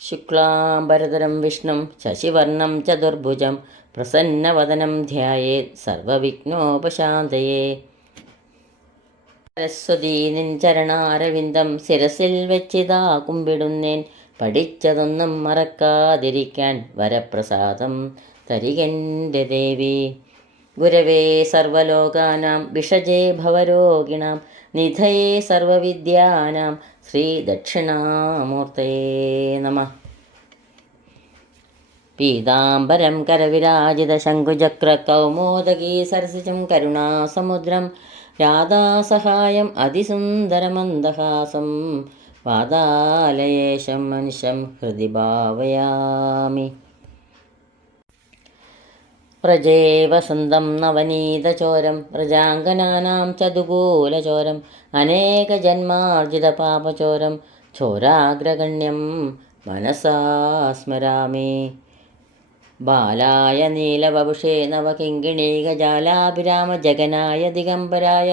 ശുക്ലാംബരധരം വിഷ്ണും ശശിവർണം ചതുർഭുജം പ്രസന്നവദനം ധ്യായേത് സർവവിഘ്നോപശാന്തയേ. സരസ്വതീ നിൻ ചരണാരവിന്ദം ശിരസിൽ വെച്ചിതാ കുമ്പിടുന്നേൻ. പഠിച്ചതൊന്നും മറക്കാതിരിക്കാൻ വരപ്രസാദം തരികെൻ്റെ ദേവി. ഗുരവേ സർവലോകാനാം വിഷജേ ഭവരോഗിണാം നിധയേ സർവവിദ്യാനാം ശ്രീദക്ഷിണാമൂർത്തയേ നമഃ. പീതാംബരം കരവിരാജിതശങ്കുചക്രകൗമോദഗീ സരസിജം കരുണാസമുദ്രം രാധാസഹായം അതിസുന്ദരമന്ദഹാസം വാതാലയേശം മനുഷ്യം ഹൃദി ഭാവയാമി. വ്രജേ വസന്തം നവനീതചോരം വ്രജാംഗനാനാം ചതുകൂലചോരം അനേകജന്മാർജിതപാപചോരം ചോരാഗ്രഗണ്യം മനസാ സ്മരാമി. ബാലായ നീലവപുഷേ നവകിങ്കിണീകജാലാഭിരാമ ജഗനായ ദിഗംബരായ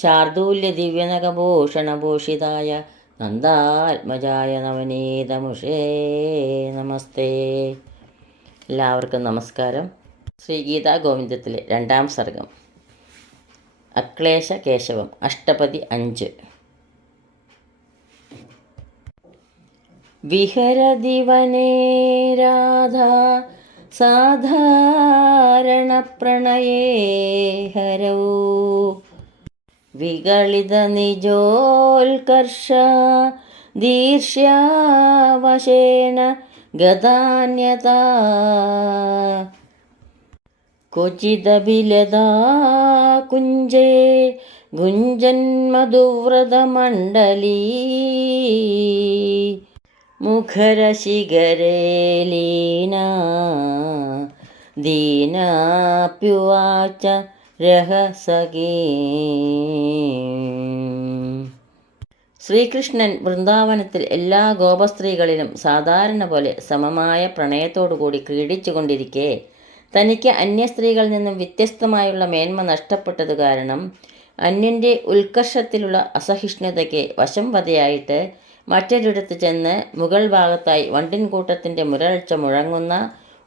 ശാർദൂല്യ ദിവ്യനഖഭൂഷണഭൂഷിതായ നന്ദാത്മജായ നവനീതമുഷേ നമസ്തേ. എല്ലാവർക്കും നമസ്കാരം. ശ്രീഗീതാ ഗോവിന്ദത്തിലെ 2-ാം സർഗം. അക്ലേശ കേശവം. അഷ്ടപതി 5. വിഹരതി വനേ രാധാ സാധാരണ പ്രണയേ ഹരൗ വിഗളിത നിജോൽകർഷ ദീർഷ്യാവശേന ഗതാന്യതാ ക്വചിദഭിലതാ കുഞ്ചേ ഗുഞ്ജന്മധുവ്രതമണ്ഡലീ മുഖരശിഖരേ ലീനാ ദീനാപ്യുവാച രഹസഖീ. ശ്രീകൃഷ്ണൻ വൃന്ദാവനത്തിൽ എല്ലാ ഗോപസ്ത്രീകളിലും സാധാരണ പോലെ സമമായ പ്രണയത്തോടുകൂടി ക്രീഡിച്ചുകൊണ്ടിരിക്കെ തനിക്ക് അന്യസ്ത്രീകളിൽ നിന്നും വ്യത്യസ്തമായുള്ള മേന്മ നഷ്ടപ്പെട്ടതു കാരണം അന്യൻ്റെ ഉത്കർഷത്തിലുള്ള അസഹിഷ്ണുതയ്ക്ക് വശംവദയായിട്ട് മറ്റൊരിടത്ത് ചെന്ന് മുകൾ ഭാഗത്തായി വണ്ടിൻകൂട്ടത്തിൻ്റെ മുരൾച്ച മുഴങ്ങുന്ന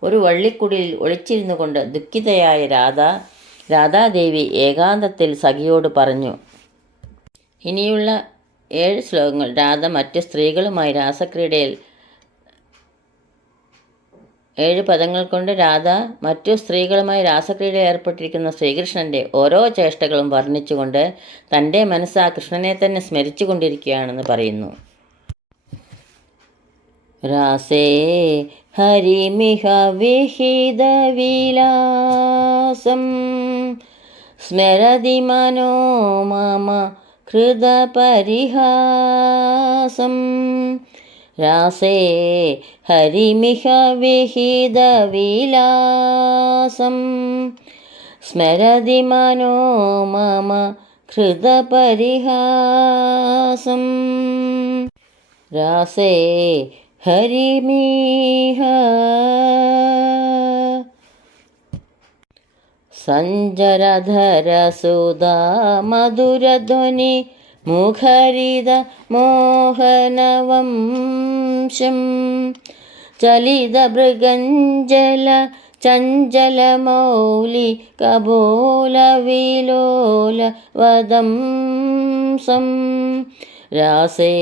ഒരു വള്ളിക്കുടിലിൽ ഒളിച്ചിരുന്നു കൊണ്ട് ദുഃഖിതയായ രാധാദേവി ഏകാന്തത്തിൽ സഖിയോട് പറഞ്ഞു. ഇനിയുള്ള 7 ശ്ലോകങ്ങൾ രാധ മറ്റു സ്ത്രീകളുമായി രാസക്രീഡയിൽ 7 പദങ്ങൾ കൊണ്ട് രാധ മറ്റു സ്ത്രീകളുമായി രാസക്രീഡയിൽ ഏർപ്പെട്ടിരിക്കുന്ന ശ്രീകൃഷ്ണൻ്റെ ഓരോ ചേഷ്ടകളും വർണ്ണിച്ചുകൊണ്ട് തൻ്റെ മനസ്സ് ആ കൃഷ്ണനെ തന്നെ സ്മരിച്ചു കൊണ്ടിരിക്കുകയാണെന്ന് പറയുന്നു. രാസേ ഹരിമിഹ വിഹിത വിലാസം സ്മരതി മനോ മമ ഹൃദപരിഹാസം. രാസേ ഹരിമിഹ വിഹിത വിലാസം സ്മരതി മനോ മമ ഹൃദപരിഹാസം. രാസേ ഹരിമിഹ സഞ്ജരധരസുധാ മധുരധ്വനി മുഖരിത മോഹനവംശം ചലിതഭൃഗഞ്ജല ചഞ്ചലമൗലി കപോലവിലോല വദംസം. രാസേ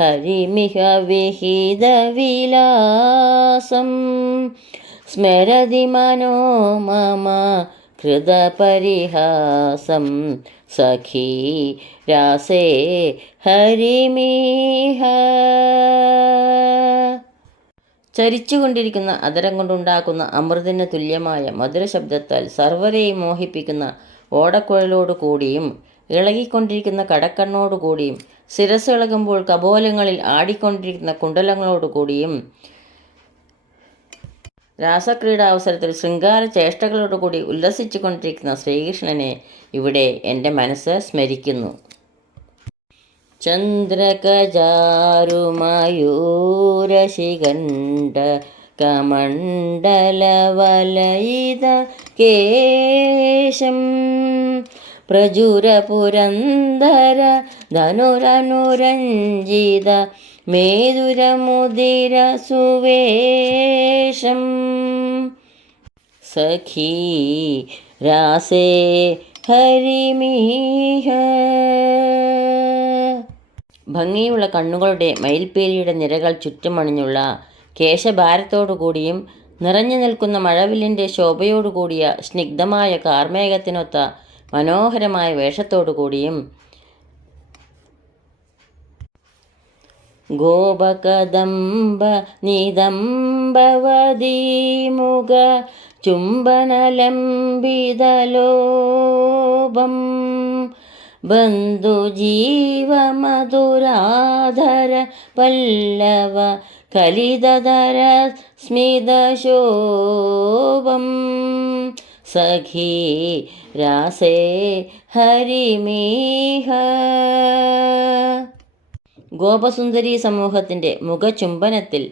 ഹരിമിഹ വിഹിത വിലാസം സ്മരതി മനോ മമ ഹൃദപരിഹാസം. സഖീ രാസേ ഹരിമിഹ. ചരിച്ചുകൊണ്ടിരിക്കുന്ന അതരം കൊണ്ടുണ്ടാക്കുന്ന അമൃതിന് തുല്യമായ മധുര ശബ്ദത്താൽ സർവരെയും മോഹിപ്പിക്കുന്ന ഓടക്കുഴലോടു കൂടിയും ഇളകിക്കൊണ്ടിരിക്കുന്ന കടക്കണ്ണോടുകൂടിയും ശിരസ് ഇളകുമ്പോൾ കപോലങ്ങളിൽ ആടിക്കൊണ്ടിരിക്കുന്ന കുണ്ടലങ്ങളോടുകൂടിയും രാസക്രീഡാവസരത്തിൽ ശൃംഗാര ചേഷ്ടകളോടുകൂടി ഉല്ലസിച്ചു കൊണ്ടിരിക്കുന്ന ശ്രീകൃഷ്ണനെ ഇവിടെ എൻ്റെ മനസ്സ് സ്മരിക്കുന്നു. ചന്ദ്രകചാരുമയൂരശിഖണ്ഡ കമണ്ഡലവലയിത കേശം പ്രചുരപുരന്ധര ധനുരനുരഞ്ജിത മേതുരമുദിരസുവേഷം സഖീ രാസേ ഹരിമീഹ. ഭംഗിയുള്ള കണ്ണുകളുടെ മയിൽപ്പീലിയുടെ നിരകൾ ചുറ്റുമണിഞ്ഞുള്ള കേശഭാരത്തോടുകൂടിയും നിറഞ്ഞു നിൽക്കുന്ന മഴവില്ലിൻ്റെ ശോഭയോടുകൂടിയ സ്നിഗ്ധമായ കാർമേഘത്തിനൊത്ത മനോഹരമായ വേഷത്തോടുകൂടിയും ഗോപകദംബ നിദംബവദീമുഖ ചുംബനലംബിതലോപം ബന്ധുജീവമധുരാധര പല്ലവ കലിതധര സ്മിതശോഭം സഖീ രാസേ ഹരിമീഹ. ഗോപസുന്ദരി സമൂഹത്തിൻ്റെ മുഖചുംബനത്തിൽ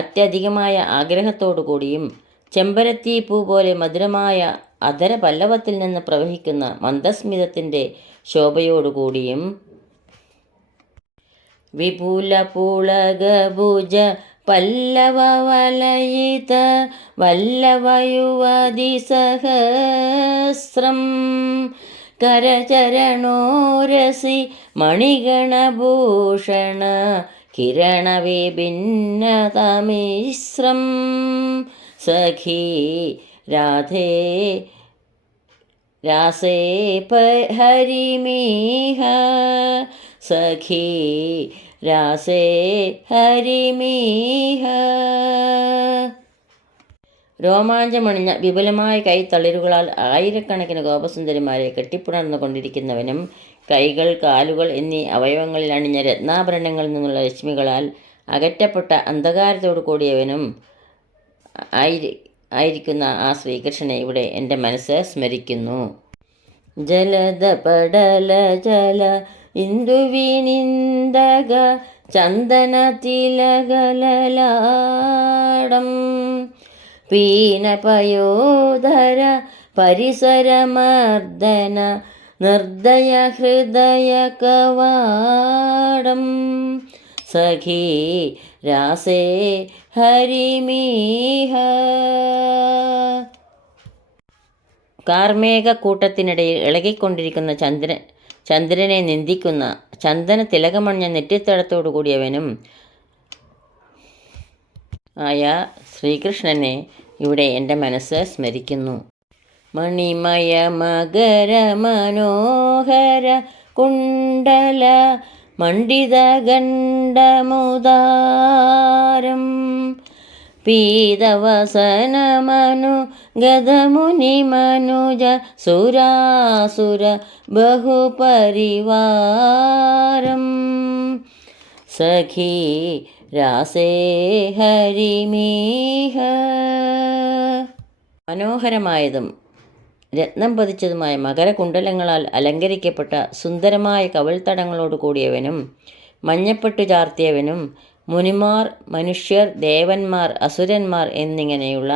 അത്യധികമായ ആഗ്രഹത്തോടുകൂടിയും ചെമ്പരത്തി പൂ പോലെ മധുരമായ അധര പല്ലവത്തിൽ നിന്ന് പ്രവഹിക്കുന്ന മന്ദസ്മിതത്തിൻ്റെ ശോഭയോടുകൂടിയും വിപുല പുളകഭുജ പല്ലവ വലയിത വല്ലവയുവതി സഹസ്രം കരചരണോരസി മണിഗണഭൂഷണ കിരണവിഭിന്നതമിശ്രം സഖീ രാധേ രാസേ ഹരിമീഹ സഖീ രാസേ ഹരിമീഹ. രോമാഞ്ചമണിഞ്ഞ വിപുലമായ കൈത്തളിരുകളാൽ ആയിരക്കണക്കിന് ഗോപസുന്ദരിമാരെ കെട്ടിപ്പുണർന്നു കൊണ്ടിരിക്കുന്നവനും കൈകൾ, കാലുകൾ എന്നീ അവയവങ്ങളിൽ അണിഞ്ഞ രത്നാഭരണങ്ങളിൽ നിന്നുള്ള രശ്മികളാൽ അകറ്റപ്പെട്ട അന്ധകാരത്തോടു കൂടിയവനും ആയിരിക്കുന്ന ആ ശ്രീകൃഷ്ണനെ ഇവിടെ എൻ്റെ മനസ്സ് സ്മരിക്കുന്നു. ജലധ പടല ജല ഇന്ദുവിനിന്ദക ചന്ദന തിലകലലാടം പീനപയോധര പരിസരമർദ്ദന നിർദ്ദയ ഹൃദയ കവാടം സഖീ രാസേ ഹരിമീഹ. കാർമേഘക്കൂട്ടത്തിനിടയിൽ ഇളകിക്കൊണ്ടിരിക്കുന്ന ചന്ദ്രനെ നിന്ദിക്കുന്ന ചന്ദന തിലകമണിഞ്ഞ നെറ്റിത്തടത്തോടു കൂടിയവനും ആയ ശ്രീകൃഷ്ണനെ ഇവിടെ എൻ്റെ മനസ്സ് സ്മരിക്കുന്നു. മണിമയ മകര മനോഹര കുണ്ടല മണ്ഡിതഗണ്ഡമുദാരം പീതവസനമനു ഗതമുനിമനുജ സുരാസുര ബഹുപരിവാരം സഖീ രാസേ ഹരിമീഹ. മനോഹരമായതും രത്നം പതിച്ചതുമായ മകരകുണ്ടലങ്ങളാൽ അലങ്കരിക്കപ്പെട്ട സുന്ദരമായ കവിൾത്തടങ്ങളോട് കൂടിയവനും മഞ്ഞപ്പട്ടു ചാർത്തിയവനും മുനിമാർ, മനുഷ്യർ, ദേവന്മാർ, അസുരന്മാർ എന്നിങ്ങനെയുള്ള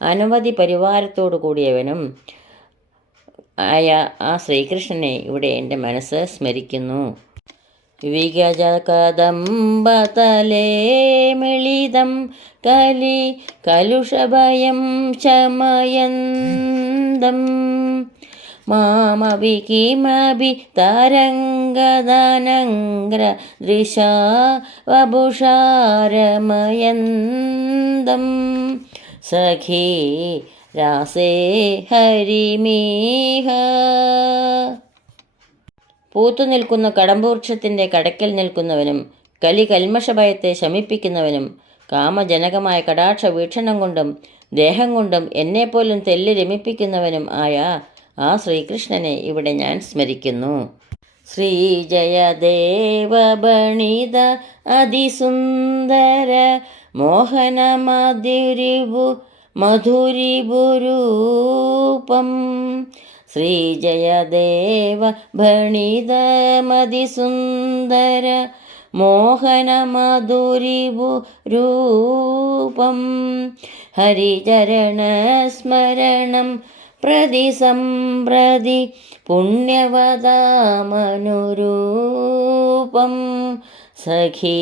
അനവധി പരിവാരത്തോടു കൂടിയവനും ആയ ആ ശ്രീകൃഷ്ണനെ ഇവിടെ എൻ്റെ മനസ്സ് സ്മരിക്കുന്നു. വിഗജകദംബതലേ മിളിതം കലി കലുഷഭയം ശമയന്തം മാമഭി കിമഭി തരംഗദനംഗ്ര ദൃശാ വപുഷാരമയന്തം സഖീ രാസേ ഹരിമീഹ. പൂത്തുനിൽക്കുന്ന കടമ്പൂവൃക്ഷത്തിൻ്റെ കടക്കൽ നിൽക്കുന്നവനും കൽമഷഭയത്തെ ശമിപ്പിക്കുന്നവനും കാമജനകമായ കടാക്ഷ വീക്ഷണം കൊണ്ടും ദേഹം കൊണ്ടും എന്നെപ്പോലും തെല്ല് രമിപ്പിക്കുന്നവനും ആയ ആ ശ്രീകൃഷ്ണനെ ഇവിടെ ഞാൻ സ്മരിക്കുന്നു. ശ്രീജയദേവബണിത അതിസുന്ദര മോഹന മധുരിഭുരൂപം ശ്രീജയദേവ ഭണിതമതിസുന്ദര മോഹന മധുരിഭുരൂപം ഹരിചരണസ്മരണം പ്രതി സംപ്രതി പുണ്യവദാമനുരൂപം സഖീ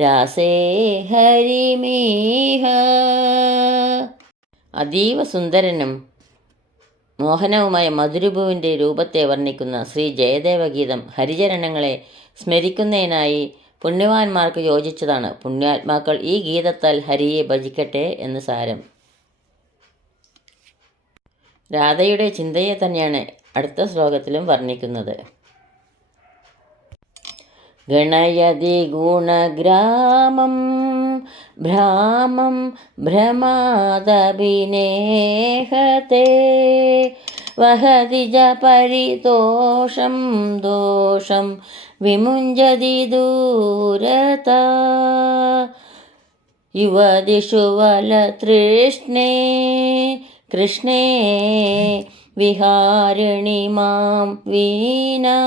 രാസേ ഹരിമേഹ. അതീവ സുന്ദരനും മോഹനവുമായ മധുരഭുവിൻ്റെ രൂപത്തെ വർണ്ണിക്കുന്ന ശ്രീ ജയദേവഗീതം ഹരിചരണങ്ങളെ സ്മരിക്കുന്നതിനായി പുണ്യവാന്മാർക്ക് യോജിച്ചതാണ്. പുണ്യാത്മാക്കൾ ഈ ഗീതത്താൽ ഹരിയെ ഭജിക്കട്ടെ എന്ന് സാരം. രാധയുടെ ചിന്തയെ തന്നെയാണ് അടുത്ത ശ്ലോകത്തിലും വർണ്ണിക്കുന്നത്. ഗണയതി ഗുണഗ്രാമം ഭ്രാമം ഭ്രമാദഭിനേഹത്തെ വഹതി ജ പരിതോഷം ദോഷം വിമുഞ്ചതി ദൂരത. യുവതിഷു വലതൃഷ്ണേ കൃഷ്ണേ വിഹാരിണി മാം വീണാ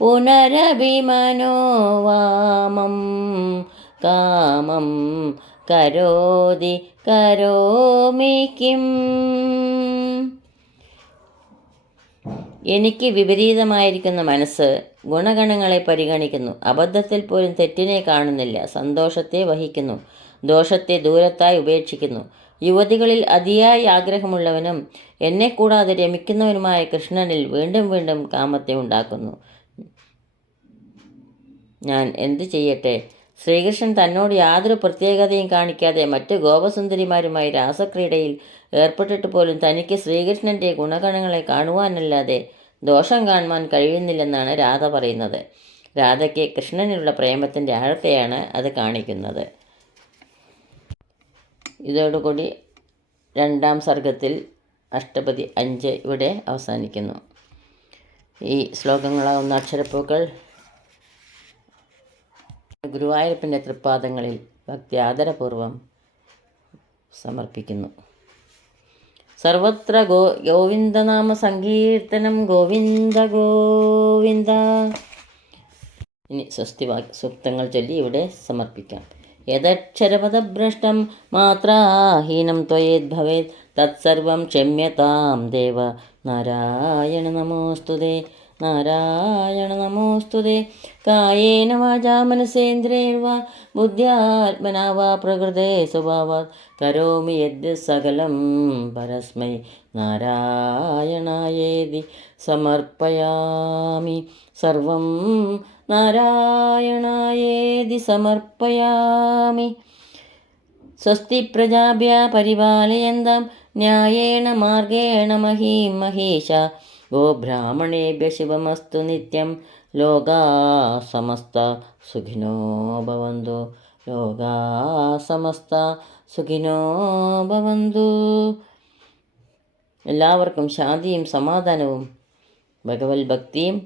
പുനരഭിമനോവാമം കാമം കരോതി കരോമി കിം. എനിക്ക് വിപരീതമായിരിക്കുന്ന മനസ്സ് ഗുണഗണങ്ങളെ പരിഗണിക്കുന്നു. അബദ്ധത്തിൽ പോലും തെറ്റിനെ കാണുന്നില്ല. സന്തോഷത്തെ വഹിക്കുന്നു, ദോഷത്തെ ദൂരത്തായി ഉപേക്ഷിക്കുന്നു. യുവതികളിൽ അതിയായി ആഗ്രഹമുള്ളവനും എന്നെ കൂടാതെ രമിക്കുന്നവനുമായ കൃഷ്ണനിൽ വീണ്ടും വീണ്ടും കാമത്തെ ഉണ്ടാക്കുന്നു. ഞാൻ എന്തു ചെയ്യട്ടെ? ശ്രീകൃഷ്ണൻ തന്നോട് യാതൊരു പ്രത്യേകതയും കാണിക്കാതെ മറ്റ് ഗോപസുന്ദരിമാരുമായി രാസക്രീഡയിൽ ഏർപ്പെട്ടിട്ട് പോലും തനിക്ക് ശ്രീകൃഷ്ണൻ്റെ ഗുണഗണങ്ങളെ കാണുവാനല്ലാതെ ദോഷം കാണുവാൻ കഴിയുന്നില്ലെന്നാണ് രാധ പറയുന്നത്. രാധയ്ക്ക് കൃഷ്ണനിലുള്ള പ്രേമത്തിൻ്റെ ആഴത്തെയാണ് അത് കാണിക്കുന്നത്. ഇതോടുകൂടി 2ാം സർഗത്തിൽ അഷ്ടപതി 5 ഇവിടെ അവസാനിക്കുന്നു. ഈ ശ്ലോകങ്ങളാവുന്ന അക്ഷരപ്പൂക്കൾ ഗുരുവായൂരപ്പൻ്റെ തൃപ്പാദങ്ങളിൽ ഭക്തി ആദരപൂർവം സമർപ്പിക്കുന്നു. സർവത്ര ഗോവിന്ദനാമ സങ്കീർത്തനം ഗോവിന്ദ ഗോവിന്ദ. ഇനി സൂക്തങ്ങൾ ചൊല്ലി ഇവിടെ സമർപ്പിക്കാം. യദക്ഷരപദഭ്രഷ്ടം മാത്രാഹീനം ത്വയേദ്ഭവേത് തത്സർവം ക്ഷമ്യതാം ദേവ. നാരായണ നമോസ്തുതേ നാരായണ നമോസ്തുതേ. കായേന വാചാ മനസേന്ദ്രിയർവാ ബുദ്ധ്യാത്മനാ വാ പ്രകൃതേ സ്വഭാവാത് കരോമി യദ്യ സകലം പരസ്മൈ നാരായണായേതി സമർപ്പയാമി. സർവം നാരായണായേതി സമർപ്പയാമി. സ്വസ്തി പ്രജാഭ്യ പരിപാലയന്താം ന്യായേന മാർഗേണ മഹീം മഹീഷ. ഗോബ്രാഹ്മണേഭ്യ ശുഭമസ്തു നിത്യം. ലോകാ സമസ്ത സുഖിനോ ഭവന്തു. ലോകാ സമസ്ത സുഖിനോ ഭവന്തു. എല്ലാവർക്കും ശാന്തിയും സമാധാനവും ഭഗവത് ഭക്തിയും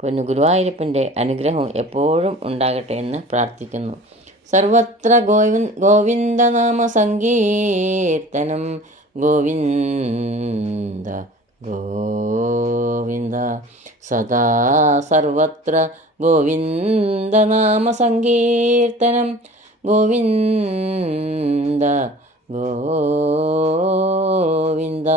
പൊന്നു ഗുരുവായൂരപ്പൻ്റെ അനുഗ്രഹവും എപ്പോഴും ഉണ്ടാകട്ടെ എന്ന് പ്രാർത്ഥിക്കുന്നു. സർവത്ര ഗോവിന്ദനാമ സങ്കീർത്തനം ഗോവിന്ദ ഗോവിന്ദ. സദാ സർവത്ര ഗോവിന്ദനാമ സങ്കീർത്തനം ഗോവിന്ദ ഗോവിന്ദ.